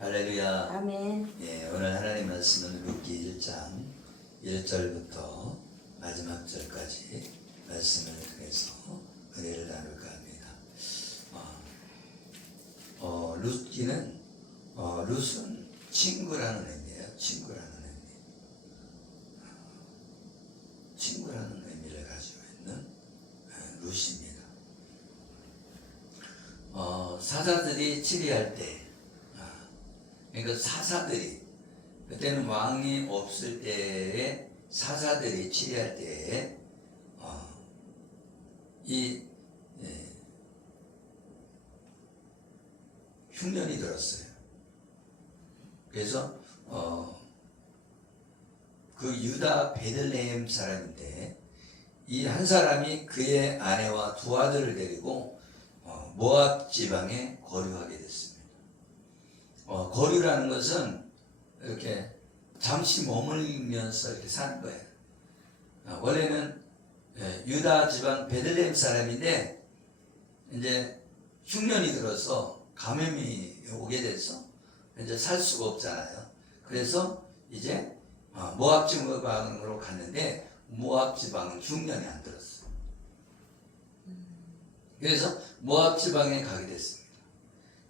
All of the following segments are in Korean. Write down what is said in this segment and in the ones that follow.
할렐루야. 아멘. 예, 오늘 하나님 말씀은 룻기 1장 1절부터 마지막 절까지 말씀을 통해서 은혜를 나눌까 합니다. 룻은 친구라는 의미예요. 친구라는 의미를 가지고 있는 룻입니다. 사자들이 치리할 때, 그러니까 사사들이, 그때는 왕이 없을 때에 사사들이 치리할 때에 흉년이 들었어요. 그래서 그 유다 베들레헴 사람인데 이 한 사람이 그의 아내와 두 아들을 데리고 모압 지방에 거류하게 됐습니다. 거류라는 것은 이렇게 잠시 머물면서 이렇게 사는 거예요. 원래는 유다 지방 베들레헴 사람인데 이제 흉년이 들어서 감염이 오게 돼서 이제 살 수가 없잖아요. 그래서 이제 모압 지방으로 갔는데 모압 지방은 흉년이 안 들었어요. 그래서 모압 지방에 가게 됐습니다.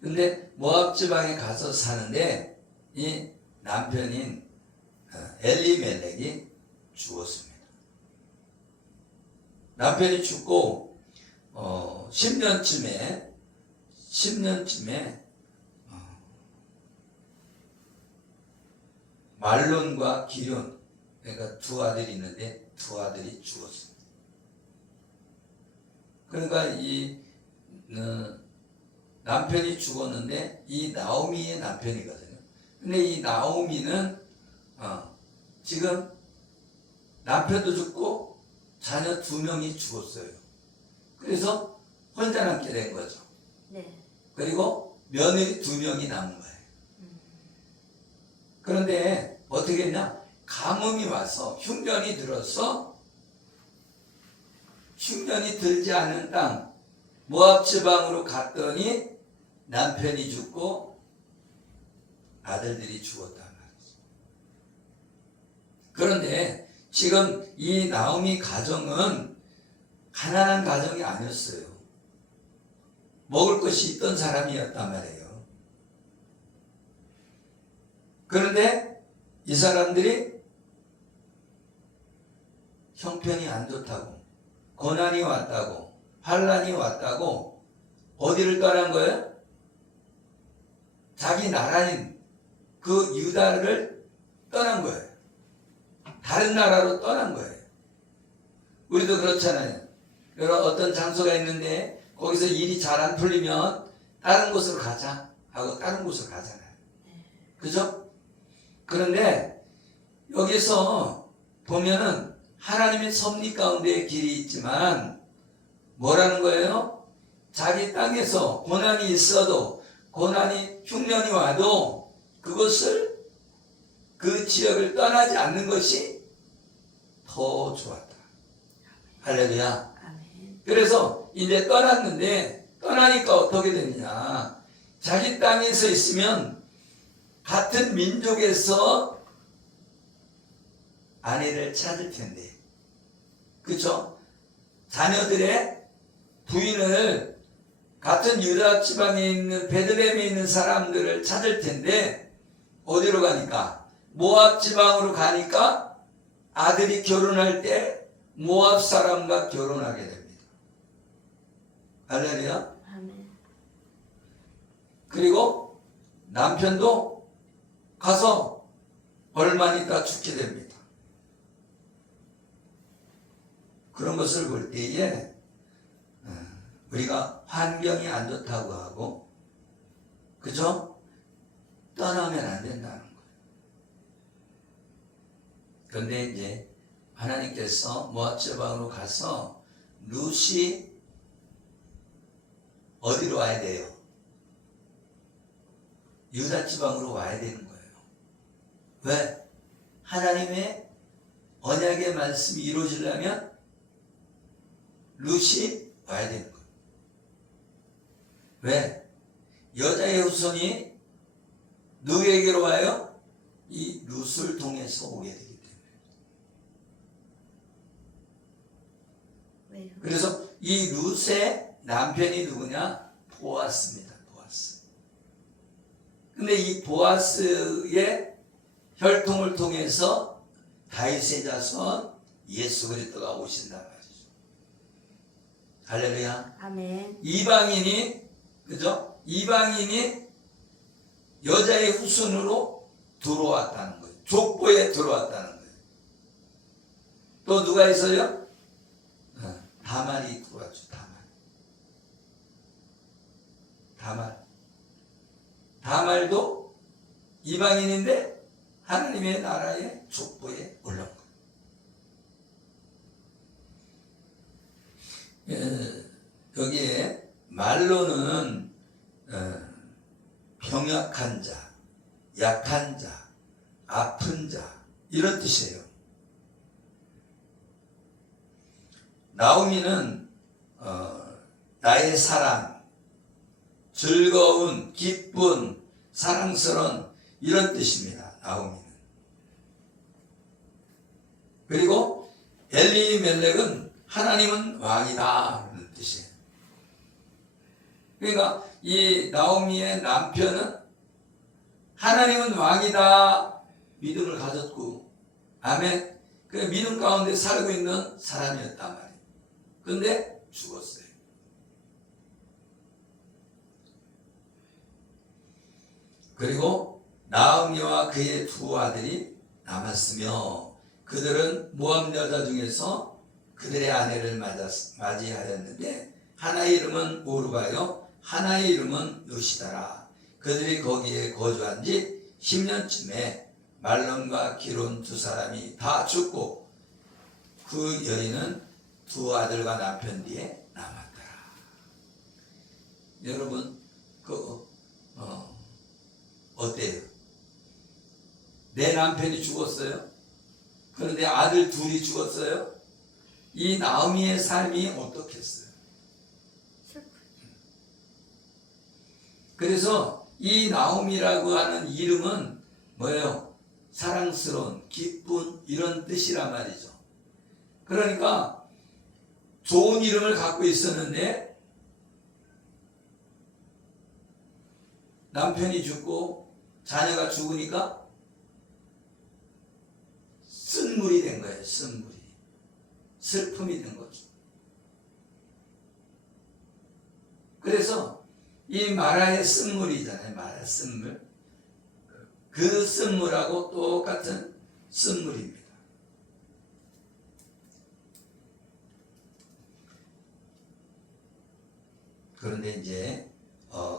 근데 모압 지방에 가서 사는데 이 남편인 엘리멜렉이 죽었습니다. 남편이 죽고 10년쯤에 말론과 기륜, 그러니까 두 아들이 있는데 두 아들이 죽었습니다. 그러니까 이 남편이 죽었는데 이 나오미의 남편이거든요. 근데 이 나오미는 지금 남편도 죽고 자녀 2명이 죽었어요. 그래서 혼자 남게 된 거죠. 네. 그리고 며느리 2명이 남은 거예요. 그런데 어떻게 했냐? 가뭄이 와서 흉년이 들어서 흉년이 들지 않은 땅 모압 지방으로 갔더니 남편이 죽고 아들들이 죽었단 말이죠. 그런데 지금 이 나오미 가정은 가난한 가정이 아니었어요. 먹을 것이 있던 사람이었단 말이에요. 그런데 이 사람들이 형편이 안 좋다고, 고난이 왔다고, 환난이 왔다고 어디를 떠난 거예요? 자기 나라인 그 유다를 떠난 거예요. 다른 나라로 떠난 거예요. 우리도 그렇잖아요. 여러 어떤 장소가 있는데 거기서 일이 잘 안 풀리면 다른 곳으로 가자 하고 다른 곳으로 가잖아요. 그죠? 그런데 여기서 보면은 하나님의 섭리 가운데의 길이 있지만 뭐라는 거예요? 자기 땅에서 고난이 있어도, 고난이 흉년이 와도 그것을, 그 지역을 떠나지 않는 것이 더 좋았다. 할렐루야. 아멘. 그래서 이제 떠났는데 떠나니까 어떻게 되느냐? 자기 땅에서 있으면 같은 민족에서 아내를 찾을 텐데, 그렇죠? 자녀들의 부인을 같은 유다 지방에 있는 베들레헴에 있는 사람들을 찾을 텐데 어디로 가니까? 모압 지방으로 가니까 아들이 결혼할 때 모압 사람과 결혼하게 됩니다. 할렐루야. 아멘. 그리고 남편도 가서 얼마 있다 죽게 됩니다. 그런 것을 볼 때에 우리가 환경이 안 좋다고 하고, 그죠? 떠나면 안 된다는 거예요. 그런데 이제 하나님께서 모압 지방으로 가서 룻이 어디로 와야 돼요? 유다 지방으로 와야 되는 거예요. 왜? 하나님의 언약의 말씀이 이루어지려면 룻이 와야 되는 거예요. 왜? 여자의 후손이 누구에게로 와요? 이 룻을 통해서 오게 되기 때문에. 왜요? 그래서 이 룻의 남편이 누구냐? 보아스입니다. 보아스. 근데 이 보아스의 혈통을 통해서 다윗의 자손 예수 그리스도가 오신단 말이죠. 할렐루야. 아멘. 이방인이, 그죠? 이방인이 여자의 후손으로 들어왔다는 거예요. 족보에 들어왔다는 거예요. 또 누가 있어요? 다말이 들어왔죠. 다말도 이방인인데 하나님의 나라의 족보에 올라온 거예요. 여기에 말로는 병약한 자, 약한 자, 아픈 자 이런 뜻이에요. 나오미는 나의 사랑, 즐거운, 기쁜, 사랑스러운 이런 뜻입니다. 나오미는. 그리고 엘리멜렉은 하나님은 왕이다 이런 뜻이에요. 그러니까 이 나오미의 남편은 하나님은 왕이다 믿음을 가졌고, 아멘. 그 믿음 가운데 살고 있는 사람이었단 말이에요. 근데 죽었어요. 그리고 나오미와 그의 두 아들이 남았으며 그들은 모압 여자 중에서 그들의 아내를 맞이하였는데 하나의 이름은 오르바요 하나의 이름은 룻이더라. 그들이 거기에 거주한 지 10년쯤에 말론과 기론 두 사람이 다 죽고 그 여인은 두 아들과 남편 뒤에 남았더라. 여러분 어때요? 내 남편이 죽었어요. 그런데 아들 둘이 죽었어요. 이 나오미의 삶이 어떻겠어요? 그래서 이 나오미라고 하는 이름은 뭐예요? 사랑스러운, 기쁜 이런 뜻이란 말이죠. 그러니까 좋은 이름을 갖고 있었는데 남편이 죽고 자녀가 죽으니까 쓴물이 된 거예요. 쓴물이. 슬픔이 된 거죠. 그래서 이 마라의 쓴물이잖아요. 마라 쓴물. 그 쓴물하고 똑같은 쓴물입니다. 그런데 이제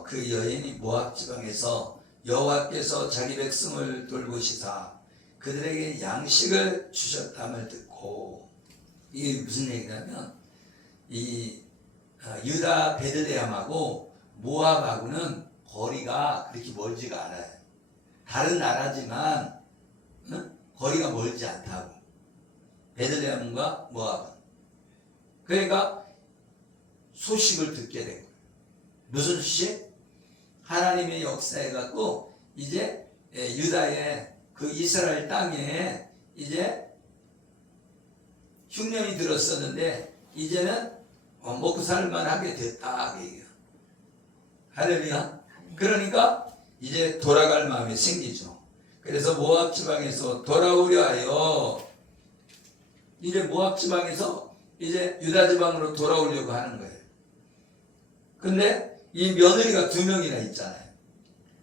그 여인이 모압 지방에서 여호와께서 자기 백성을 돌보시사 그들에게 양식을 주셨담을 듣고, 이게 무슨 얘기냐면 이 유다 베들레헴하고 모압하고는 거리가 그렇게 멀지가 않아요. 다른 나라지만 거리가 멀지 않다고. 베들레헴과 모압은. 그러니까 소식을 듣게 된 거예요. 무슨 소식? 하나님의 역사해 갖고 이제 유다의 그 이스라엘 땅에 이제 흉년이 들었었는데 이제는 먹고 살만 하게 됐다 그 얘기야. 할렐루야. 그러니까 이제 돌아갈 마음이 생기죠. 그래서 모압 지방에서 돌아오려 하여 이제 모압 지방에서 이제 유다 지방으로 돌아오려고 하는 거예요. 근데 이 며느리가 두 명이나 있잖아요.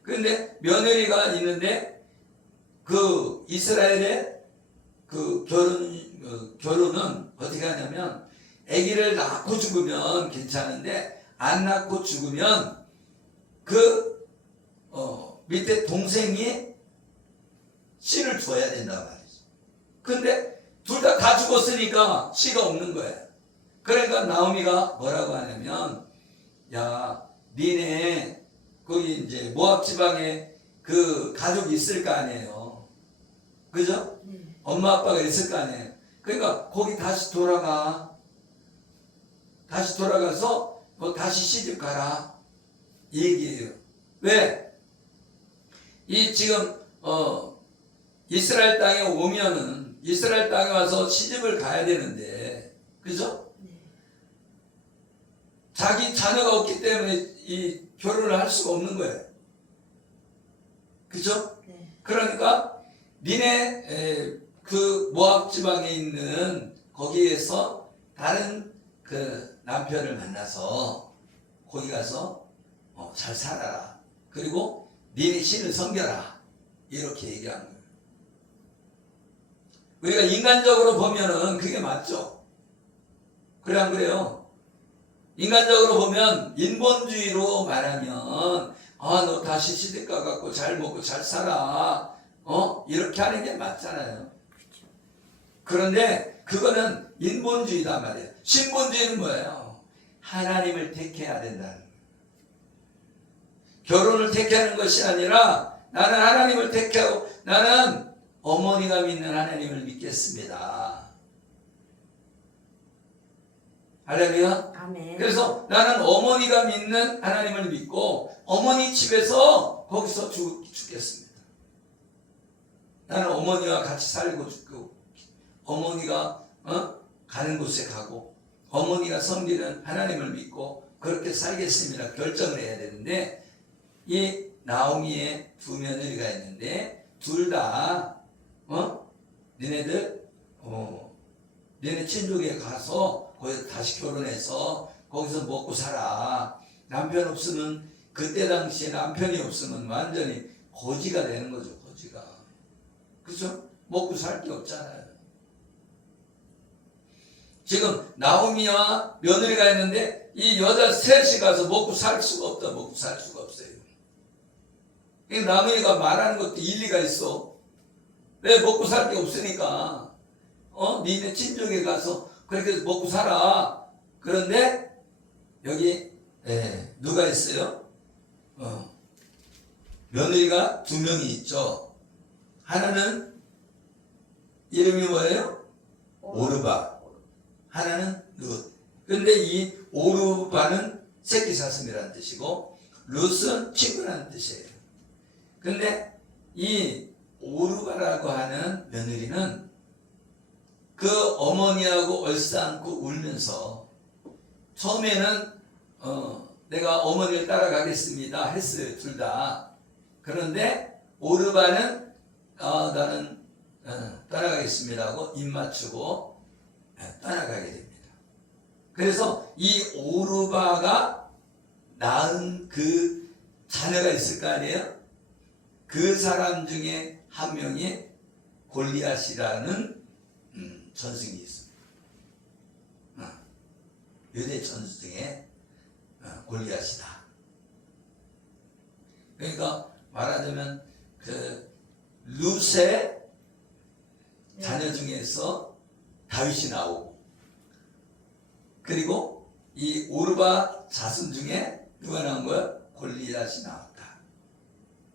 근데 며느리가 있는데 그 이스라엘의 그 결혼은 어떻게 하냐면 아기를 낳고 죽으면 괜찮은데 안 낳고 죽으면 그 밑에 동생이 씨를 줘야 된단 말이죠. 근데 둘 다 죽었으니까 씨가 없는 거예요. 그러니까 나오미가 뭐라고 하냐면, 야, 니네 거기 이제 모압 지방에 그 가족이 있을 거 아니에요. 그죠? 엄마 아빠가 있을 거 아니에요. 그러니까 거기 다시 돌아가. 다시 돌아가서 다시 시집 가라. 이 얘기예요. 왜? 이 지금 이스라엘 땅에 오면은 이스라엘 땅에 와서 시집을 가야 되는데, 그죠? 자기 자녀가 없기 때문에 이 결혼을 할 수가 없는 거예요. 그죠? 그러니까 니네 그 모압 지방에 있는 거기에서 다른 그 남편을 만나서 거기 가서 잘 살아라. 그리고 니네 신을 섬겨라. 이렇게 얘기한 거예요. 우리가 인간적으로 보면은 그게 맞죠? 그래 안 그래요? 인간적으로 보면 인본주의로 말하면 너 다시 시집 가갖고 잘 먹고 잘 살아. 이렇게 하는 게 맞잖아요. 그런데 그거는 인본주의다 말이에요. 신본주의는 뭐예요? 하나님을 택해야 된다는 거예요. 결혼을 택하는 것이 아니라 나는 하나님을 택하고 나는 어머니가 믿는 하나님을 믿겠습니다. 할렐루야. 아멘. 그래서 나는 어머니가 믿는 하나님을 믿고 어머니 집에서 거기서 죽겠습니다. 나는 어머니와 같이 살고 죽고 어머니가 가는 곳에 가고 어머니가 섬기는 하나님을 믿고 그렇게 살겠습니다. 결정을 해야 되는데 이 나오미의 두 며느리가 있는데 둘 다 니네들 니네 친족에 가서 거기서 다시 결혼해서 거기서 먹고 살아. 남편 없으면 그때 당시에 남편이 없으면 완전히 거지가 되는 거죠. 거지가. 그죠? 먹고 살 게 없잖아요. 지금 나오미와 며느리가 있는데 이 여자 셋이 가서 먹고 살 수가 없다. 먹고 살 수가 없어요. 이 나오미가 말하는 것도 일리가 있어. 왜? 먹고 살 게 없으니까. 니네 친족에 가서 그렇게 먹고 살아. 그런데 여기 누가 있어요? 며느리가 두 명이 있죠. 하나는 이름이 뭐예요? 오르바. 하나는 룻. 근데 이 오르바는 새끼 사슴이라는 뜻이고 룻은 친구라는 뜻이에요. 근데 이 오르바라고 하는 며느리는 그 어머니하고 얼싸안고 울면서 처음에는 내가 어머니를 따라가겠습니다 했어요. 둘 다. 그런데 오르바는 나는 따라가겠습니다 하고 입 맞추고 따라가게 됩니다. 그래서 이 오르바가 낳은 그 자녀가 있을 거 아니에요? 그 사람 중에 한 명이 골리앗이라는 전승이 있습니다. 유대 전승 중에 골리앗이다. 그러니까 말하자면 그 룻의 자녀 중에서 다윗이 나오고 그리고 이 오르바 자손 중에 누가 나온 거야? 골리앗이 나왔다.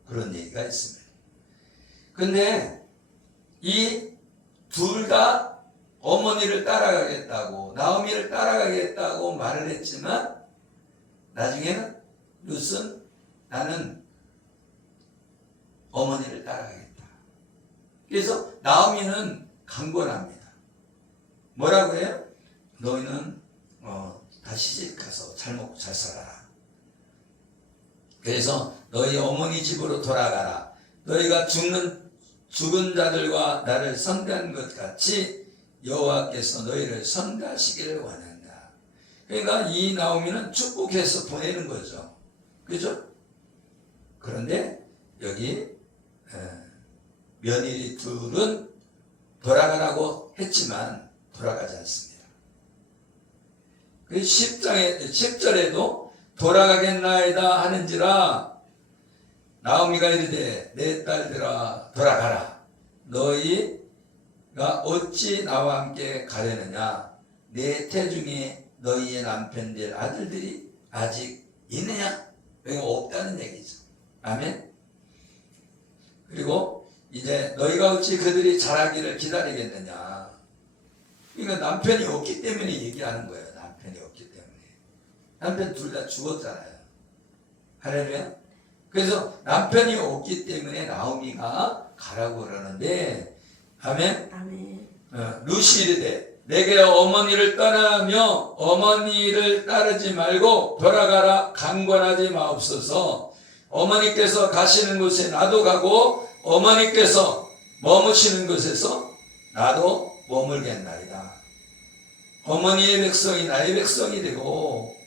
그런 얘기가 있습니다. 근데 이 둘 다 어머니를 따라가겠다고 나오미를 따라가겠다고 말을 했지만 나중에는 룻은 나는 어머니를 따라가겠다. 그래서 나오미는 강권합니다. 뭐라고 해요? 너희는 다시 집 가서 잘 먹고 잘 살아라. 그래서 너희 어머니 집으로 돌아가라. 너희가 죽은 자들과 나를 성대한 것 같이 여호와께서 너희를 성대하시기를 원한다. 그러니까 이 나오미는 축복해서 보내는 거죠. 그죠? 그런데 여기 며느리 둘은 돌아가라고 했지만 돌아가지 않습니다. 10절에도 돌아가겠나이다 하는지라 나오미가 이르되 내 딸들아 돌아가라. 너희가 어찌 나와 함께 가려느냐. 내 태중에 너희의 남편들 아들들이 아직 있느냐. 여기가 없다는 얘기죠. 아멘. 그리고 이제 너희가 어찌 그들이 자라기를 기다리겠느냐. 그러니까 남편이 없기 때문에 얘기하는 거예요. 남편이 없기 때문에. 남편 둘 다 죽었잖아요. 할렐루야. 그래서 남편이 없기 때문에 나오미가 가라고 그러는데, 아멘. 아멘. 루시 이르되 내게 어머니를 떠나며 어머니를 따르지 말고 돌아가라 강권하지 마옵소서. 어머니께서 가시는 곳에 나도 가고 어머니께서 머무시는 곳에서 나도 머물겠나이다. 어머니의 백성이 나의 백성이 되고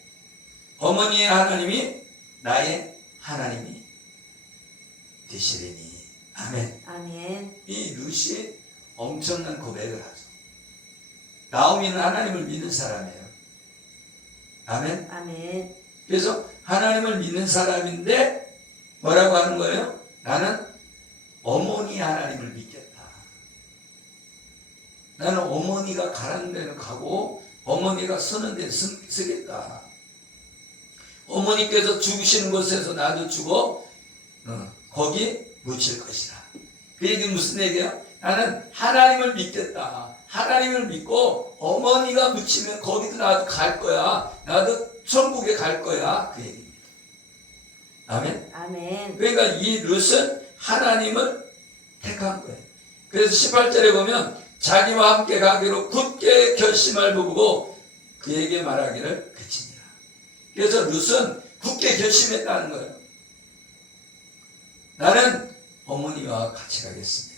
어머니의 하나님이 나의 하나님이 되시리니. 아멘. 아멘. 이 루시 엄청난 고백을 하죠. 나오미는 하나님을 믿는 사람이에요. 아멘. 아멘. 그래서 하나님을 믿는 사람인데 뭐라고 하는 거예요? 나는 어머니 하나님을 믿겠다. 나는 어머니가 가라는 데는 가고 어머니가 서는 데는 서겠다. 어머니께서 죽으시는 곳에서 나도 죽어 거기 묻힐 것이다. 그 얘기는 무슨 얘기야? 나는 하나님을 믿겠다. 하나님을 믿고 어머니가 묻히면 거기도 나도 갈 거야. 나도 천국에 갈 거야. 그 얘기입니다. 아멘. 아멘. 그러니까 이 룻은 하나님을 택한 거예요. 그래서 18절에 보면 자기와 함께 가기로 굳게 결심을 부부고 그에게 말하기를 그치니라. 그래서 룻은 굳게 결심했다는 거예요. 나는 어머니와 같이 가겠습니다.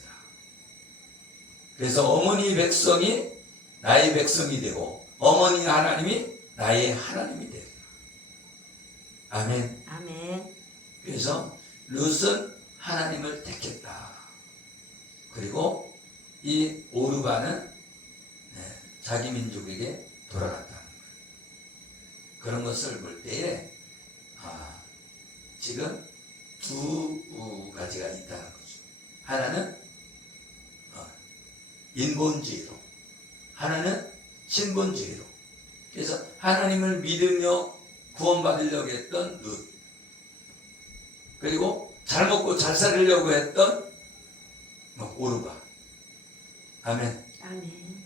그래서 어머니 백성이 나의 백성이 되고 어머니 하나님이 나의 하나님이 되리라. 아멘. 아멘. 그래서 룻은 하나님을 택했다. 그리고 이 오르바는 자기 민족에게 돌아갔다는 거예요. 그런 것을 볼 때에 지금 두 가지가 있다는 거죠. 하나는 인본주의로, 하나는 신본주의로. 그래서 하나님을 믿으며 구원받으려고 했던 룻, 그리고 잘 먹고 잘 살려고 했던 오르바. 아멘. 아멘.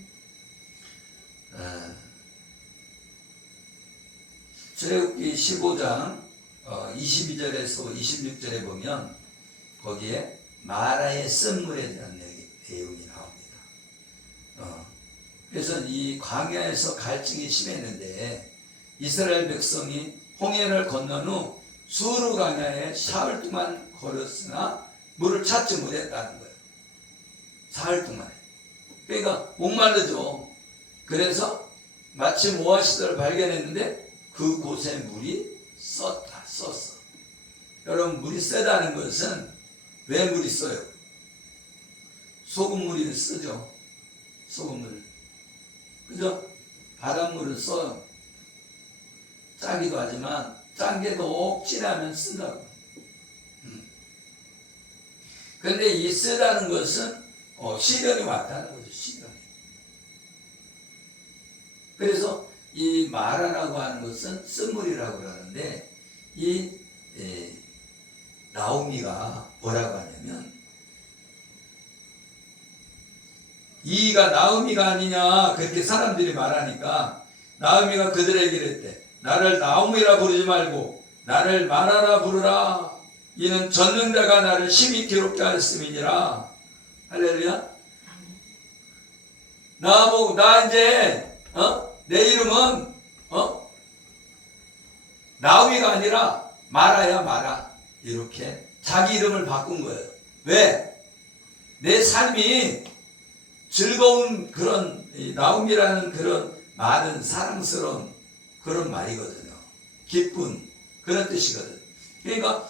출애굽기 15장 22절에서 26절에 보면 거기에 마라의 쓴물에 대한 내용이 나옵니다. 그래서 이 광야에서 갈증이 심했는데 이스라엘 백성이 홍해를 건넌 후 수르 광야에 사흘 동안 걸었으나 물을 찾지 못했다는 거예요. 사흘 동안에. 그러니까 목마르죠. 그래서 마침 오아시스를 발견했는데 그곳에 물이 썼어. 여러분, 물이 세다는 것은 왜 물이 써요? 소금물이 쓰죠. 소금물. 그죠? 바닷물을 써요. 짜기도 하지만 짠 게 더 진하면 쓴다고. 그런데 이 쓰다는 것은 시련이 왔다는 거죠. 시련이. 그래서 이 마라라고 하는 것은 쓴물이라고 그러는데 이 나오미가 뭐라고 하냐면 이가 나오미가 아니냐 그렇게 사람들이 말하니까 나오미가 그들에게 이랬대. 나를 나오미라 부르지 말고 나를 마라라 부르라. 이는 젖는 자가 나를 심히 괴롭게 하였음이니라. 할렐루야. 나보고 나 이제 내 이름은 나오미가 아니라 마라야 마라. 이렇게 자기 이름을 바꾼 거예요. 왜? 내 삶이 즐거운 그런 나오미라는 그런 말은 사랑스러운 그런 말이거든요. 기쁜 그런 뜻이거든. 그러니까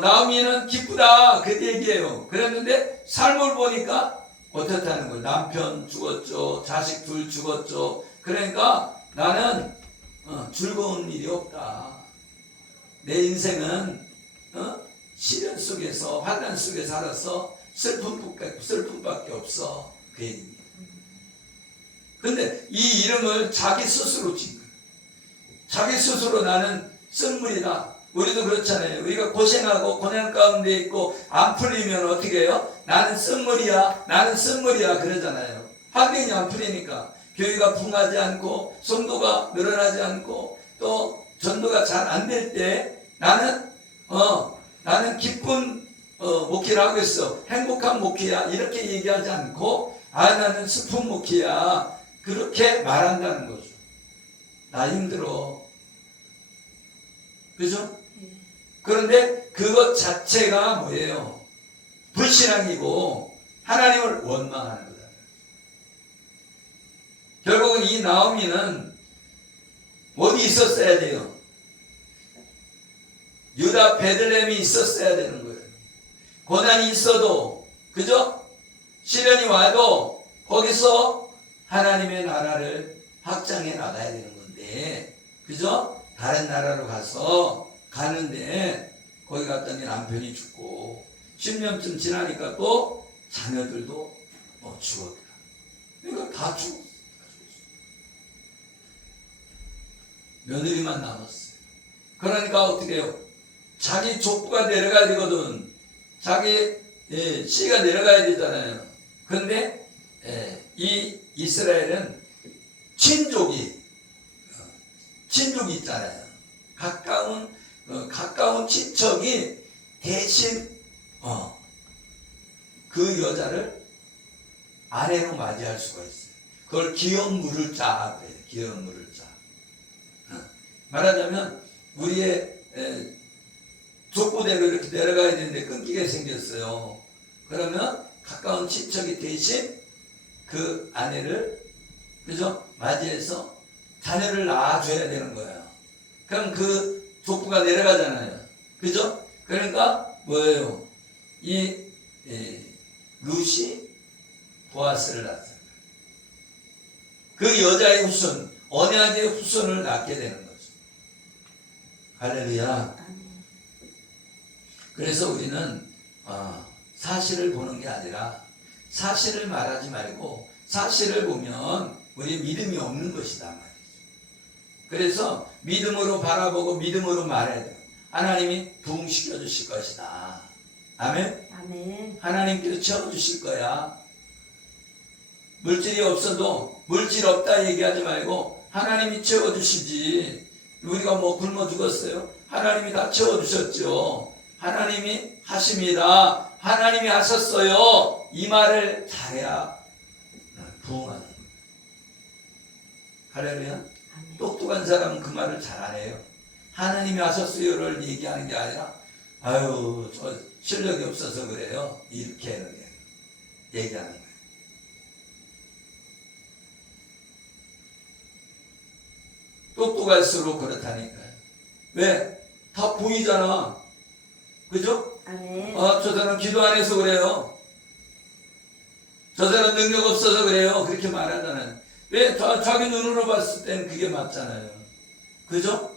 나오미는 기쁘다 그 얘기예요. 그랬는데 삶을 보니까 어떻다는 거예요. 남편 죽었죠. 자식 둘 죽었죠. 그러니까 나는 즐거운 일이 없다. 내 인생은 시련 속에서 환난 속에 살아서 슬픔밖에 없어. 그 얘기입니다. 근데 이 이름을 자기 스스로 진 거예요. 자기 스스로 나는 쓴물이다. 우리도 그렇잖아요. 우리가 고생하고 고난 가운데 있고 안 풀리면 어떻게 해요? 나는 쓴물이야. 나는 쓴물이야. 그러잖아요. 환경이 안 풀리니까 교회가 붕하지 않고 성도가 늘어나지 않고 또 전도가 잘 안 될 때 나는 나는 기쁜 목회를 하고 있어. 행복한 목회야. 이렇게 얘기하지 않고 나는 슬픈 목회야. 그렇게 말한다는 거죠. 나 힘들어. 그죠? 그런데 그것 자체가 뭐예요? 불신앙이고 하나님을 원망하는 거다. 결국은 이 나오미는 어디 있었어야 돼요? 유다 베들레헴이 있었어야 되는 거예요. 고난이 있어도, 그죠? 시련이 와도 거기서 하나님의 나라를 확장해 나가야 되는 건데, 그죠? 다른 나라로 가는데 거기 갔더니 남편이 죽고 10년쯤 지나니까 또 자녀들도 죽었다. 그러니까 다 죽었어. 며느리만 남았어요. 그러니까 어떻게 해요? 자기 족부가 내려가야 되거든. 자기 씨가 내려가야 되잖아요. 그런데 이 이스라엘은 친족이 있잖아요. 가까운 친척이 대신 그 여자를 아내로 맞이할 수가 있어요. 그걸 기업 물을 자 그래요. 기업 물을 자. 말하자면 우리의 족보대로 이렇게 내려가야 되는데 끊기게 생겼어요. 그러면 가까운 친척이 대신 그 아내를, 그죠? 맞이해서 자녀를 낳아줘야 되는 거예요. 그럼 그 족보가 내려가잖아요. 그죠? 그러니까 뭐예요? 이 룻이 보아스를 낳았어요. 그 여자의 후손, 언약의 후손을 낳게 되는 거죠. 할렐루야. 그래서 우리는 사실을 보는 게 아니라 사실을 말하지 말고 사실을 보면 우리 믿음이 없는 것이다 말이죠. 그래서 믿음으로 바라보고 믿음으로 말해야 돼요. 하나님이 부흥시켜 주실 것이다. 아멘? 아멘. 하나님께서 채워주실 거야. 물질이 없어도 물질 없다 얘기하지 말고 하나님이 채워주시지. 우리가 뭐 굶어 죽었어요? 하나님이 다 채워주셨죠. 하나님이 하십니다. 하나님이 하셨어요. 이 말을 잘해야 부흥하는 거예요. 할렐루야. 똑똑한 사람은 그 말을 잘 안 해요. 하나님이 하셨어요를 얘기하는 게 아니라 아유 저 실력이 없어서 그래요. 이렇게 얘기하는 거예요. 똑똑할수록 그렇다니까요. 왜? 다 보이잖아. 그죠? 아멘. 저 사람 기도 안 해서 그래요. 저 사람 능력 없어서 그래요. 그렇게 말하잖아요. 왜? 자기 눈으로 봤을 땐 그게 맞잖아요. 그죠?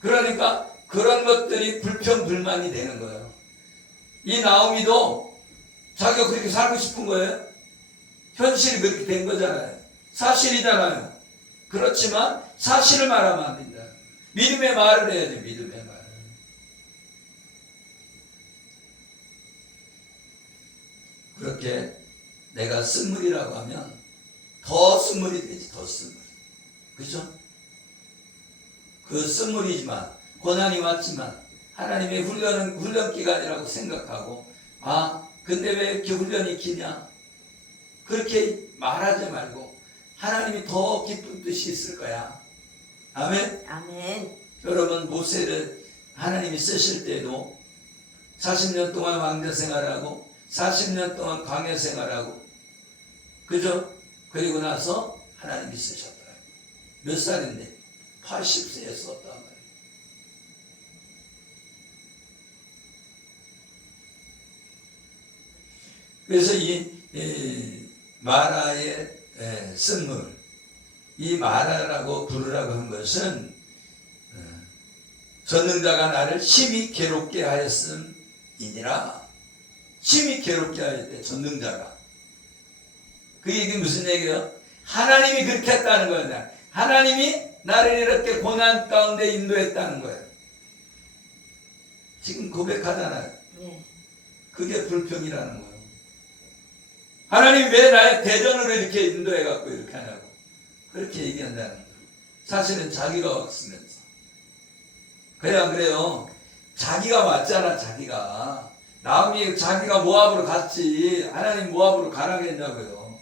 그러니까 그런 것들이 불평불만이 되는 거예요. 이 나오미도 자기가 그렇게 살고 싶은 거예요. 현실이 그렇게 된 거잖아요. 사실이잖아요. 그렇지만 사실을 말하면 안 된다. 믿음의 말을 해야 돼. 믿음의 말을. 그렇게 내가 쓴물이라고 하면 더 쓴물이 되지. 더 쓴물. 그죠? 그 쓴물이지만 고난이 왔지만 하나님의 훈련은 훈련 기간이라고 생각하고 근데 왜 이렇게 훈련이 기냐? 그렇게 말하지 말고 하나님이 더 기쁜 뜻이 있을 거야. 아멘? 아멘. 여러분 모세를 하나님이 쓰실 때도 40년 동안 왕자 생활하고 40년 동안 광야 생활하고 그죠? 그리고 나서 하나님이 쓰셨더라고요. 몇 살인데? 80세에 썼단 말이에요. 그래서 이 마라의 쓴물, 이 마라라고 부르라고 한 것은 전능자가 나를 심히 괴롭게 하였음이니라. 심히 괴롭게 하였대. 전능자가. 그 얘기 무슨 얘기예요? 하나님이 그렇게 했다는 거예요. 하나님이 나를 이렇게 고난 가운데 인도했다는 거예요. 지금 고백하잖아요. 네. 그게 불평이라는 거예요. 하나님 왜 나의 대전으로 이렇게 인도해갖고 이렇게 하냐고. 그렇게 얘기한다는 거예요. 사실은 자기가 왔으면서. 그래야 그래요. 자기가 왔잖아. 자기가 나오미 자기가 모압으로 갔지. 하나님 모압으로 가라고 했냐고요.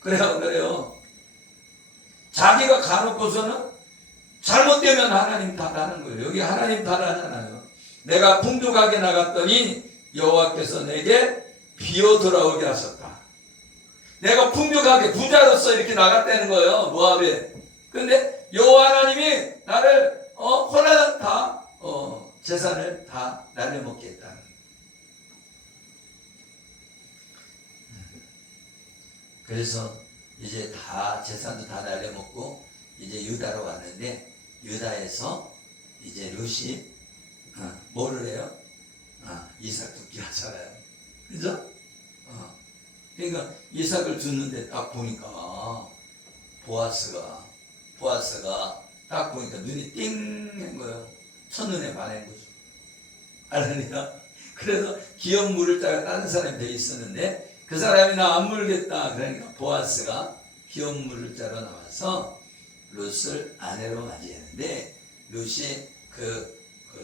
그래요. 자기가 가놓고서는 잘못되면 하나님 탓하는 거예요. 여기 하나님 탓하잖아요. 내가 풍족하게 나갔더니 여호와께서 내게 비어 돌아오게 하셨다. 내가 풍족하게 부자로서 이렇게 나갔다는 거예요. 모압에. 근데 여호와 하나님이 나를 혼란 다 재산을 다 날려먹게 했다는 거예요. 그래서 이제 다 재산도 다 날려먹고 이제 유다로 왔는데 유다에서 이제 룻이 뭐를 해요? 이삭 두기 하잖아요. 그죠? 그러니까 이삭을 줬는데 딱 보니까 보아스가 딱 보니까 눈이 띵한 거예요. 첫눈에 반한 거죠. 알았냐? 그래서 기업 물을 자가 다른 사람이 돼 있었는데 그 사람이 나 안 물겠다. 그러니까 보아스가 기업 물을 자로 나와서 룻을 아내로 맞이했는데 룻이 그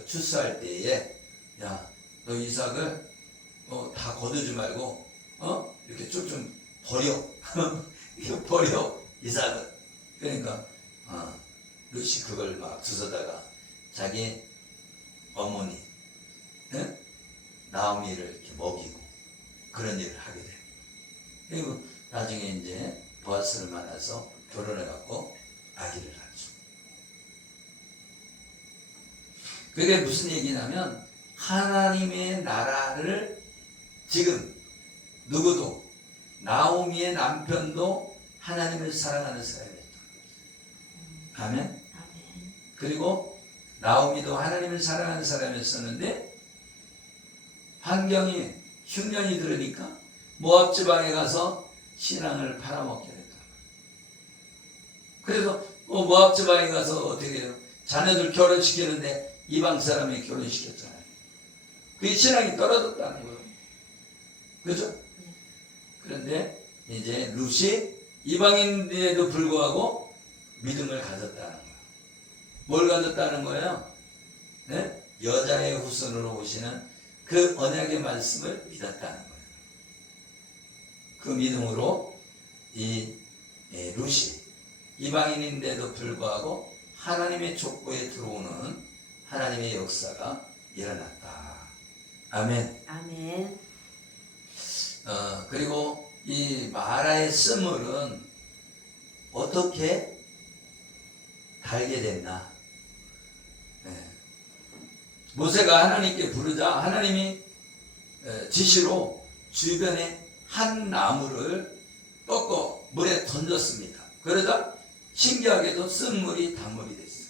추수할 때에 야, 너 이삭을 다 거두지 말고 이렇게 좀 버려. 이거 버려 이삭을. 그러니까 룻이 그걸 막 주워다가 자기 어머니 나오미를 이렇게 먹이고 그런 일을 하게 돼요. 그리고 나중에 이제 보아스를 만나서 결혼해갖고 아기를 낳죠. 그게 무슨 얘기냐면 하나님의 나라를 지금 누구도 나오미의 남편도 하나님을 사랑하는 사람이었다. 아멘. 그리고 나오미도 하나님을 사랑하는 사람이었었는데 환경이 흉년이 들으니까 모압 지방에 가서 신앙을 팔아먹게 됐다. 그래서 모압 지방에 가서 어떻게 해요? 자녀들 결혼시키는데 이방 사람이 결혼시켰잖아요. 그게 신앙이 떨어졌다는 거예요. 그렇죠? 그런데 이제 룻이 이방인에도 불구하고 믿음을 가졌다는 거예요. 뭘 가졌다는 거예요? 네? 여자의 후손으로 오시는 그 언약의 말씀을 믿었다는 거예요. 그 믿음으로 이 룻이 이방인인데도 불구하고 하나님의 족보에 들어오는 하나님의 역사가 일어났다. 아멘. 아멘. 그리고 이 마라의 쓴물은 어떻게 달게 됐나? 모세가 하나님께 부르자 하나님이 지시로 주변에 한 나무를 꺾어 물에 던졌습니다. 그러자 신기하게도 쓴물이 단물이 됐어요.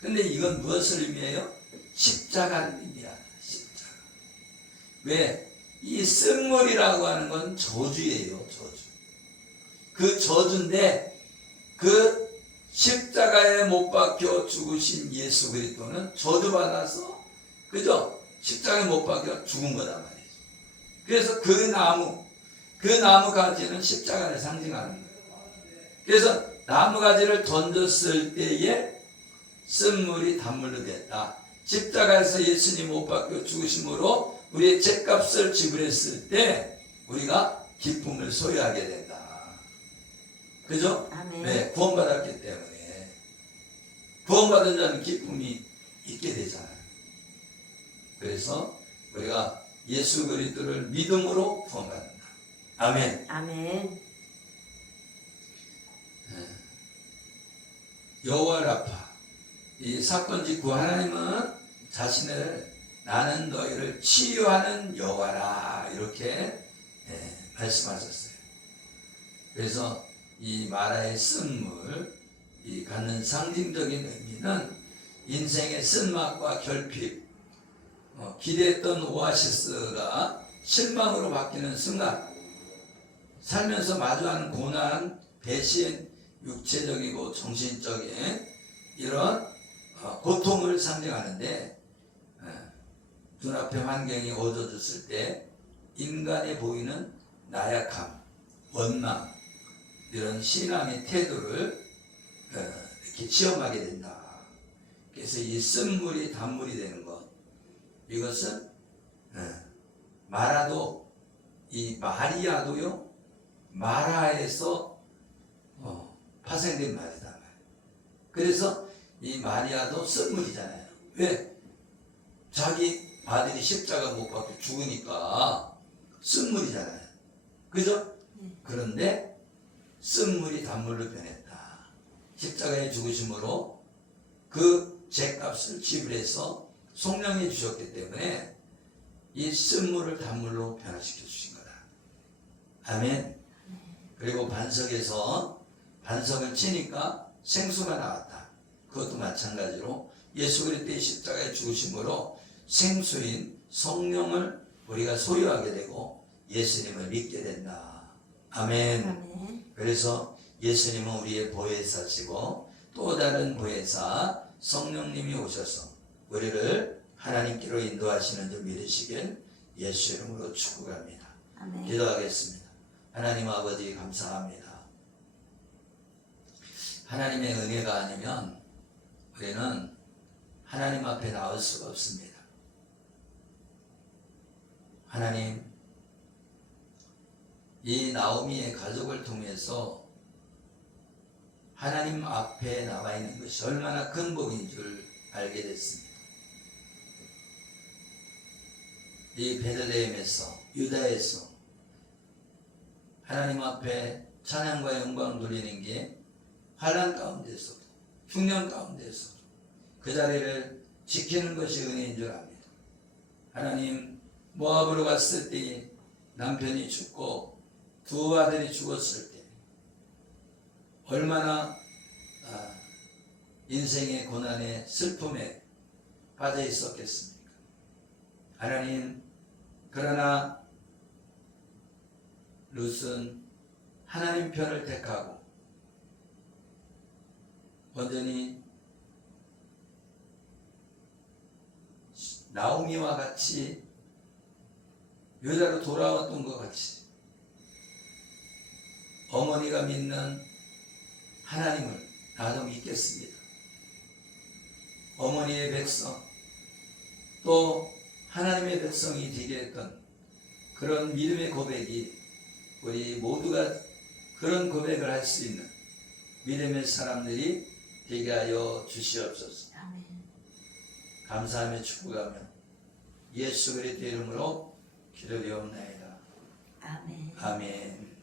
근데 이건 무엇을 의미해요? 십자가를 의미하다. 십자가. 왜? 이 쓴물이라고 하는 건 저주예요. 저주. 그 저주인데 그 십자가에 못 박혀 죽으신 예수 그리스도는 저주받아서 그죠? 십자가에 못 박혀 죽은 거단 말이죠. 그래서 그 나무 가지는 십자가를 상징하는 거예요. 그래서 나무 가지를 던졌을 때에 쓴물이 단물로 됐다. 십자가에서 예수님 못 박혀 죽으심으로 우리의 죄값을 지불했을 때 우리가 기쁨을 소유하게 된다. 그죠? 아멘. 네, 구원받았기 때문에 구원받은 자는 기쁨이 있게 되잖아요. 그래서 우리가 예수 그리스도를 믿음으로 구원받는다. 아멘. 아멘. 여호와 라파, 이 사건 직후 하나님은 자신을 나는 너희를 치유하는 여호와라 이렇게 말씀하셨어요. 그래서 이 마라의 쓴물, 이 갖는 상징적인 의미는 인생의 쓴맛과 결핍, 기대했던 오아시스가 실망으로 바뀌는 순간, 살면서 마주하는 고난, 배신, 육체적이고 정신적인 이런 고통을 상징하는데 눈앞의 환경이 어두워졌을 때 인간에 보이는 나약함, 원망 이런 신앙의 태도를 이렇게 시험하게 된다. 그래서 이 쓴물이 단물이 되는 것, 이것은 마라도, 이 마리아도요 마라에서 파생된 말이다. 그래서 이 마리아도 쓴물이잖아요. 왜? 자기 아들이 십자가 못 박혀 죽으니까 쓴물이잖아요. 그죠? 그런데 쓴물이 단물로 변했다. 십자가의 죽으심으로 그 죄값을 지불해서 속량해 주셨기 때문에 이 쓴물을 단물로 변화시켜 주신 거다. 아멘. 그리고 반석에서 반석을 치니까 생수가 나왔다. 그것도 마찬가지로 예수 그리스도의 십자가의 죽으심으로 생수인 성령을 우리가 소유하게 되고 예수님을 믿게 된다. 아멘. 아멘. 그래서 예수님은 우리의 보혜사시고 또 다른 보혜사 성령님이 오셔서 우리를 하나님께로 인도하시는 줄 믿으시길 예수 이름으로 축복합니다. 아멘. 기도하겠습니다. 하나님 아버지 감사합니다. 하나님의 은혜가 아니면 우리는 하나님 앞에 나올 수가 없습니다. 하나님, 이 나오미의 가족을 통해서 하나님 앞에 나와 있는 것이 얼마나 큰 복인 줄 알게 됐습니다. 이 베들레헴에서, 유다에서 하나님 앞에 찬양과 영광을 돌리는 게 환난 가운데서도, 흉년 가운데서도 그 자리를 지키는 것이 은혜인 줄 압니다. 하나님, 모압으로 갔을 때 남편이 죽고 두 아들이 죽었을 때 얼마나 인생의 고난에 슬픔에 빠져 있었겠습니까? 하나님, 그러나 룻은 하나님 편을 택하고 온전히 나오미와 같이 여자로 돌아왔던 것 같이 어머니가 믿는 하나님을 나도 믿겠습니다. 어머니의 백성 또 하나님의 백성이 되게 했던 그런 믿음의 고백이 우리 모두가 그런 고백을 할 수 있는 믿음의 사람들이 되게 하여 주시옵소서. 아멘. 감사하며 축복하며 예수 그리스도의 이름으로 기도되옵나이다. 아멘. 아멘.